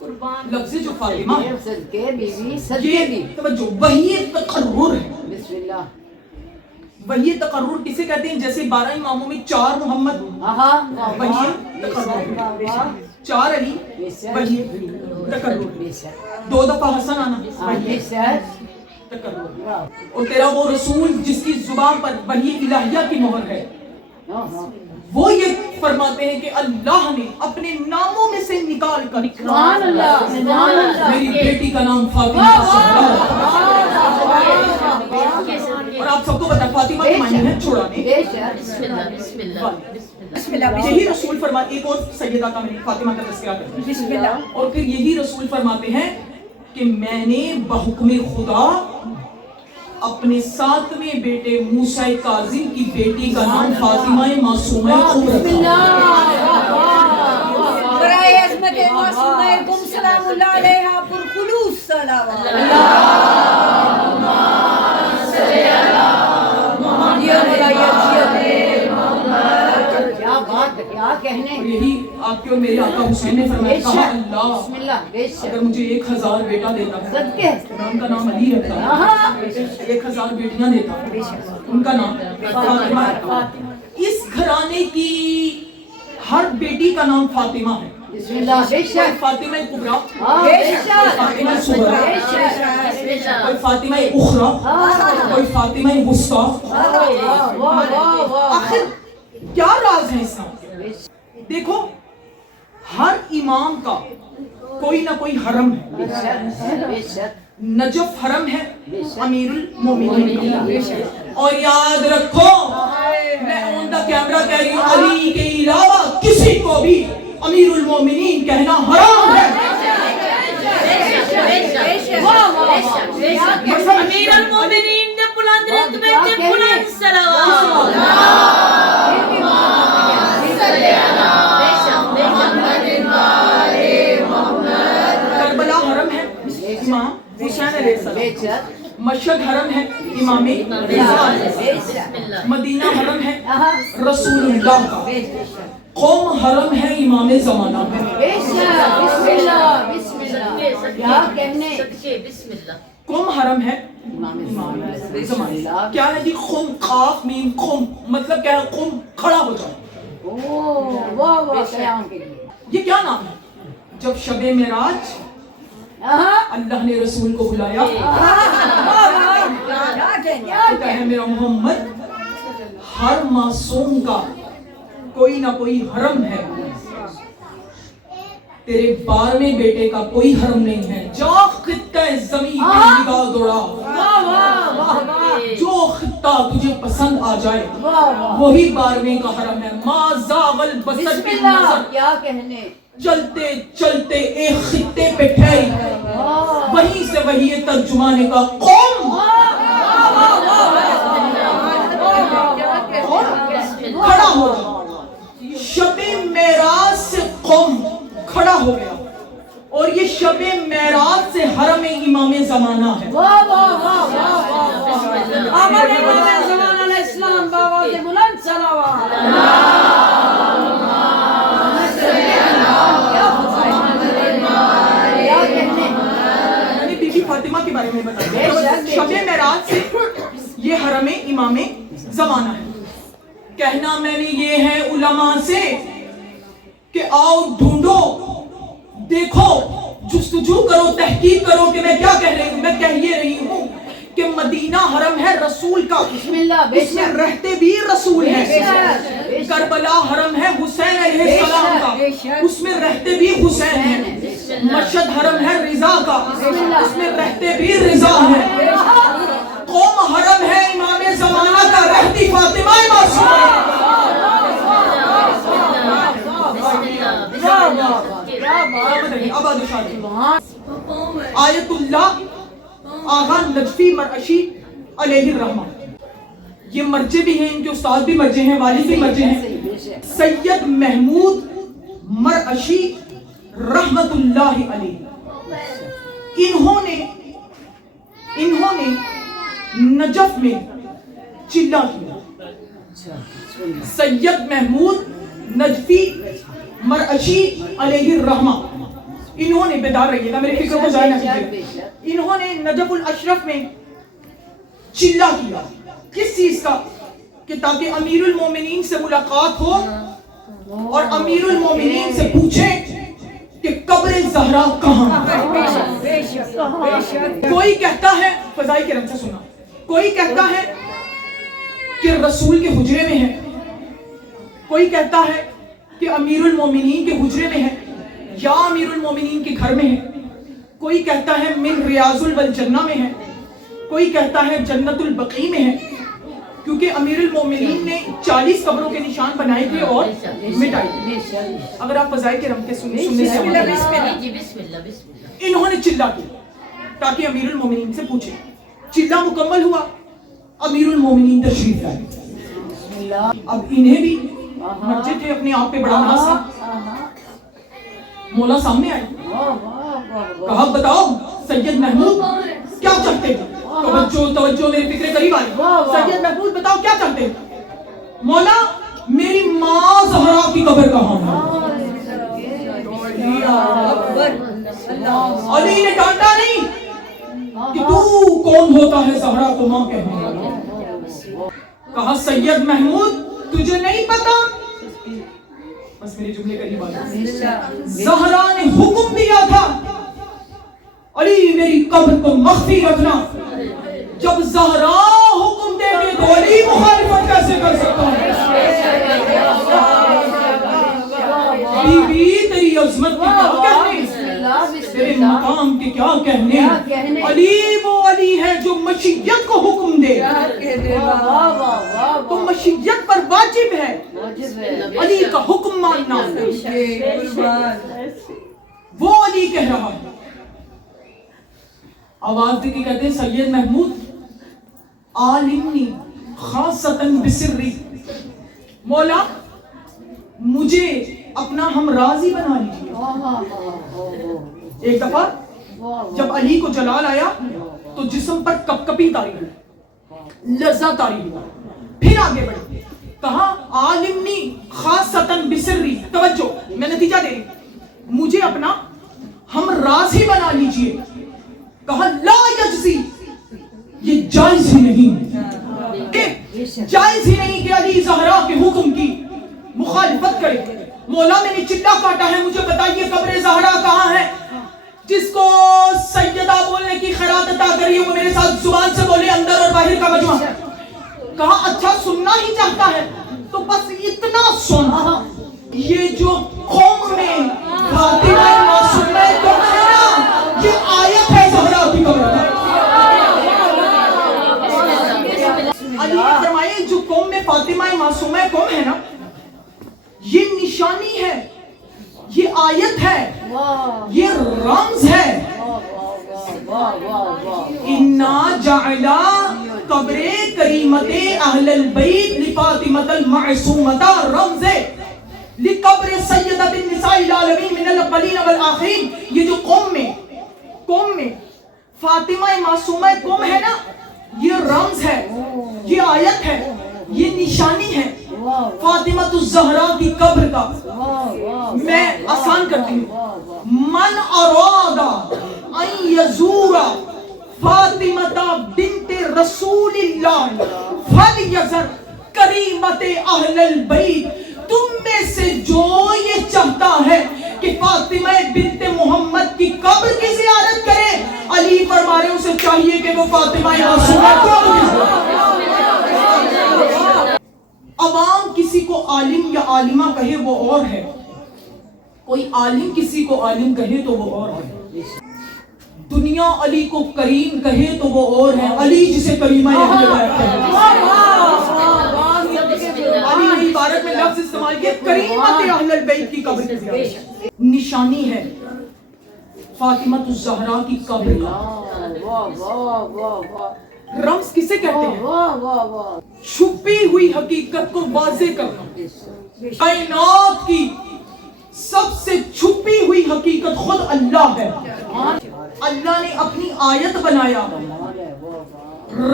لفظ جو فاطمہ ہے صدقے بیوی صدقے بھی توجہ وہی تقرر ہے. بسم اللہ وہی تقرر کسے کہتے ہیں؟ جیسے 12 اماموں میں 4 محمد وہی تقرر، 4 علی وہی تقرر، 2 دفعہ حسن آنا وہی تقرر. اور تیرا وہ رسول جس کی زبان پر وحی الہیہ کی مہر ہے، وہ یہ فرماتے ہیں کہ اللہ نے اپنے ناموں میں سے نکال کر سبحان اللہ سبحان اللہ میری بیٹی کا نام فاطمہ زہرا. اور آپ سب کو پتا ہے فاطمہ کے معنی ہے چھڑانے. یہی رسول فرماتے، ایک اور سیدہ کا میں نے فاطمہ کا تذکرہ کرتا ہوں، اور پھر یہی رسول فرماتے ہیں کہ میں نے بحکم خدا اپنے 7ویں بیٹے موسیٰ کاظم کی بیٹی کا نام فاطمہ معصومہ خوب رکھا. برائے عظمت معصومہ کم سلام اللہ علیہا پرخلوص صلوات. کیا بات کیا کہنے. اور یہی آپ کے اور میرے آقا حسین نے فرمایا، کہا اللہ بسم اللہ اگر مجھے 1000 بیٹا دیتا ہے صدقے میں ان کا نام علی رکھتا، 1000 بیٹیاں دیتا ان کا نام فاطمہ رکھتا. اس گھرانے کی ہر بیٹی کا نام فاطمہ ہے. بسم اللہ بے کوئی شک فاطمہ کبریٰ، بے شک کوئی فاطمہ صغریٰ، کوئی فاطمہ اخریٰ، کوئی فاطمہ وسطیٰ. آخر کیا راز ہے اسلام کے؟ دیکھو ہر امام کا کوئی نہ کوئی حرم ہے. بے شک نجف حرم ہے امیر المومنین کا. اور یاد رکھو میں آن دا کیمرہ کہہ رہی ہوں، علی کے علاوہ کسی کو بھی امیر المومنین کہنا حرام ہے. امیر المومنین نے بلند رتبے تے بلند صلوات. کربلا حرم ہے امام حسین علیہ السلام. مشہد حرم ہے امام رضا. مدینہ حرم ہے رسول اللہ کا. قوم حرم ہے امام زمانہ ہے. بے شک بسم اللہ بسم اللہ کیا کہنے. قوم حرم ہے امام زمانہ. کیا ہے جی خم قاف میم خم مطلب کیا ہے؟ قم کھڑا ہو جائے. واہ واہ قیام کے لیے. یہ کیا نام ہے؟ جب شب معراج اللہ نے رسول کو بلایا کہتا ہے میرا محمد ہر معصوم کا کوئی نہ کوئی حرم ہے، تیرے 12ویں بیٹے کا کوئی حرم نہیں ہے. جا خطہ زمین پہ نگاہ دوڑا، جو خطہ تجھے پسند آ جائے وہی 12ویں کا حرم ہے. ما زاغ البصر بسم کی اللہ نظر کیا کہنے. چلتے چلتے ایک خطے پہ ٹھہری، وہیں سے وہی ترجمانے کا قوم کھڑا ہو گیا. شب معراج سے قوم کھڑا ہو گیا، اور یہ شب معراج سے حرم امام زمانہ ہے. واہ واہ واہ واہ واہ. آمد امام زمان علیہ السلام بآواز بلند صلوات. میں نے بی بی فاطمہ کے بارے میں بتایا. شب معراج سے یہ حرم امام زمانہ ہے. کہنا میں نے یہ ہے علماء سے کہ آؤ ڈھونڈو، دیکھو، جستجو کرو، تحقیق کرو کہ میں کیا کہہ رہی ہوں. میں کہہ یہ رہی ہوں کہ مدینہ حرم ہے رسول کا، بسم اللہ بے اس میں شک رہتے بھی رسول ہیں. بے شک. کربلا حرم ہے حسین علیہ السلام کا، اس میں رہتے بھی حسین ہیں. مشہد حرم ہے رضا کا، اس میں رہتے بھی رضا ہیں. قوم حرم ہے امام زمانہ کا، رہتی فاطمہ معصومہ. آیت اللہ آغا نجفی مرعشی علیہ الرحمہ، یہ مرجع بھی ہیں، ان کے استاد بھی مرجع ہیں، والد بھی مرجع ہیں. سید محمود مرعشی رحمت اللہ علیہ، انہوں نے نجف میں چلہ کیا. سید محمود نجفی مرعشی علیہ الرحمہ انہوں نے بیدار رہیے گا، میرے فکر کو ضائع نہ کیجیے، انہوں نے نجف الاشرف میں چلا کیا کس چیز کا؟ کہ تاکہ امیر المومنین سے ملاقات ہو اور امیر المومنین سے پوچھیں کہ قبر زہرا کہاں ہے۔ کوئی کہتا ہے، فضائی کرم سے سنا، کوئی کہتا ہے کہ رسول کے حجرے میں ہے، کوئی کہتا ہے کہ امیر المومنین کے حجرے میں ہے یا امیر المومنین کے گھر میں ہے، کوئی کہتا ہے من ریاض الجنہ میں ہے، کوئی کہتا ہے جنت البقیع میں ہے، کیونکہ امیر المومنین نے 40 قبروں کے نشان بنائے تھے اور مٹائے تھے۔ اگر آپ فضائل کے رم کے سننے انہوں نے چلا کیا تاکہ امیر المومنین سے پوچھیں، چلا مکمل ہوا، امیر المومنین تشریف لائے، اب انہیں بھی مسجد تھے اپنے آپ پہ بڑا ناز تھا، مولا سامنے آئے، کہا بتاؤ سید محمود کیا چاہتے ہیں؟ توجہ میرے فکر قریب آئی، سید محمود بتاؤ کیا چاہتے ہیں؟ مولا میری ماں زہرا کی قبر کہاں ہے؟ علی نے ڈانٹا نہیں کہ تو کون ہوتا ہے زہرا کو ماں کہنے، کہا سید محمود تجھے نہیں پتا؟ بس میرے جملے قریب آئی، زہرا نے حکم دیا تھا علی میری قبر کو مخفی رکھنا، جب زہرا حکم دے گے تو علی مخالفت کیسے کر سکتا ہے؟ بی بی تیری عظمت کی کیا کہنے، تیرے مقام کے کیا کہنے، علی وہ علی ہے جو مشیت کو حکم دے، تو مشیت پر واجب ہے علی کا حکم ماننا، وہ علی کہہ رہا ہے۔ آواز دے کے کہتے ہیں سید محمود عالمنی خاصتاً بسری، مولا مجھے اپنا ہم راضی بنا لیجیے۔ ایک دفعہ جب علی کو جلال آیا تو جسم پر کپ کپی تاری ہوئی، لرزہ تاری ہوا، پھر آگے بڑھے، کہا عالمنی خاصتاً بسری، توجہ میں نتیجہ دے رہی، مجھے اپنا ہم راضی بنا لیجیے، کہا لا یجزی، یہ جائز ہی نہیں، کہ جائز ہی نہیں کہ علی زہرا کے حکم کی مخالفت کرے۔ مولا میں نے چٹا کاٹا ہے، مجھے بتائیے قبر زہرا کہاں ہے؟ جس کو سیدہ بولنے کی خیرات عطا کری وہ میرے ساتھ زبان سے بولے اندر اور باہر کا مجمع۔ کہا اچھا سننا ہی چاہتا ہے تو بس اتنا سن، یہ جو قوم میں فاطمہ معصومہ قوم ہے نا، یہ آیت ہے زہرا کی قبر کا۔ علی نے فرمایا جو قوم میں فاطمہ معصومہ قوم ہے نا، یہ نشانی ہے، یہ آیت ہے، یہ رمز ہے۔ اِنَّا جَعْلَا قبر کریمت اہل البیت لفاطمۃ المعصومۃ رمز لقبر سیدۃ النساء العالمین من الاولین والآخرین۔ یہ جو قوم میں فاطمہ معصومہ قوم ہے نا، یہ رمز ہے، یہ آیت ہے، یہ نشانی ہے فاطمہ الزہرا کی قبر کا۔ میں آسان کرتی ہوں، من اراد ان یزور فاطمہ بنت رسول اللہ فلیزر کریمت اہل البیت۔ تم میں سے جو یہ چاہتا ہے کہ فاطمہ بنت محمد کی قبر کی زیارت کرے، علی فرما رہے اسے چاہیے کہ وہ فاطمہ معصومہ کو۔ عوام کسی کو عالم یا عالمہ کہے وہ اور ہے، کوئی عالم کسی کو عالم کہے تو وہ اور ہے، دنیا علی کو کریم کہے تو وہ اور ہے، علی جسے کریمہ اہل بیت کہے۔ علی نے عبارت میں لفظ استعمال کیا کریمت اہل البیت کی قبر کی زیارت، نشانی ہے فاطمہ الزہرا کی قبر کا۔ رمز کسے کہتے ہیں؟ چھپی ہوئی حقیقت کو واضح کرنا۔ کائنات کی سب سے چھپی ہوئی حقیقت خود اللہ ہے۔ اللہ نے اپنی آیت بنایا،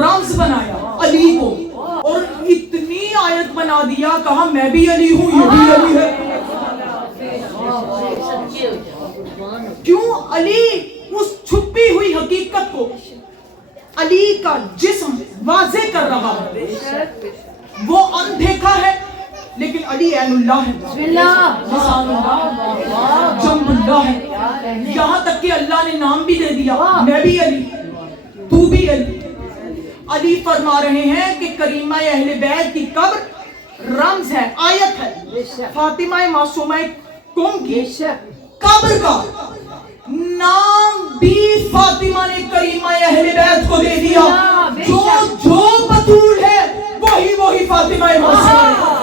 رمز بنایا علی کو، اور اتنی آیت بنا دیا، کہا میں بھی علی ہوں، یہ بھی علی ہے۔ کیوں علی اس چھپی ہوئی حقیقت کو علی کا جسم واضح کر رہا ہے. وہ اندھیکا ہے لیکن علی عین اللہ ہے, لسان اللہ, جنب اللہ ہے. یہاں تک کہ اللہ نے نام بھی دے دیا, میں بھی علی, تو بھی علی. علی فرما رہے ہیں کہ کریمہ اہل بیت کی قبر رمز ہے, آیت ہے. فاطمہ معصومہ کم کی قبر کا نام بھی فاطمہ نے کریمہ اہل بیت کو دے دیا. جو بطول ہے وہی فاطمہ معصومہ ہے.